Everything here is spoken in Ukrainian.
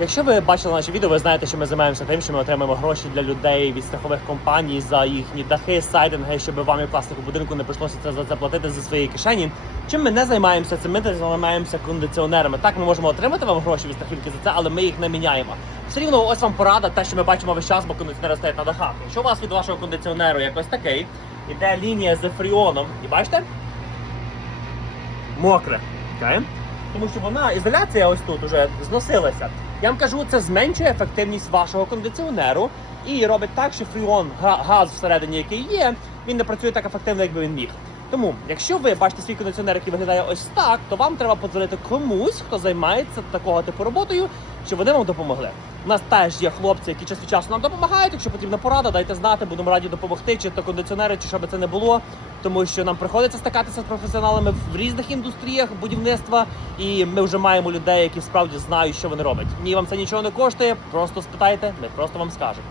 Якщо ви бачили наші відео, ви знаєте, що ми займаємося тим, що ми отримуємо гроші для людей від страхових компаній за їхні дахи, сайдинги, щоб вам як власнику будинку не прийшлося це за це платити зі своєї кишені. Чим ми не займаємося цим, ми не займаємося кондиціонерами. Так, ми можемо отримати вам гроші від страхівки за це, але ми їх не міняємо. Все рівно ось вам порада, те, що ми бачимо весь час, бо кондиціонери стоять на дахах. Якщо у вас від вашого кондиціонеру якось такий, іде лінія з фріоном, і бачите? Мокре. Okay? Тому що вона, ізоляція ось тут уже зносилася. Я вам кажу, це зменшує ефективність вашого кондиціонеру і робить так, що фріон, газ всередині, який є, він не працює так ефективно, як би він міг. Тому, якщо ви бачите свій кондиціонер, який виглядає ось так, то вам треба подзвонити комусь, хто займається такого типу роботою, щоб вони вам допомогли. У нас теж є хлопці, які час від часу нам допомагають. Якщо потрібна порада, дайте знати, будемо раді допомогти, чи то кондиціонери, чи що би це не було. Тому що нам приходиться стикатися з професіоналами в різних індустріях будівництва, і ми вже маємо людей, які справді знають, що вони роблять. Ні, вам це нічого не коштує. Просто спитайте, ми просто вам скажемо.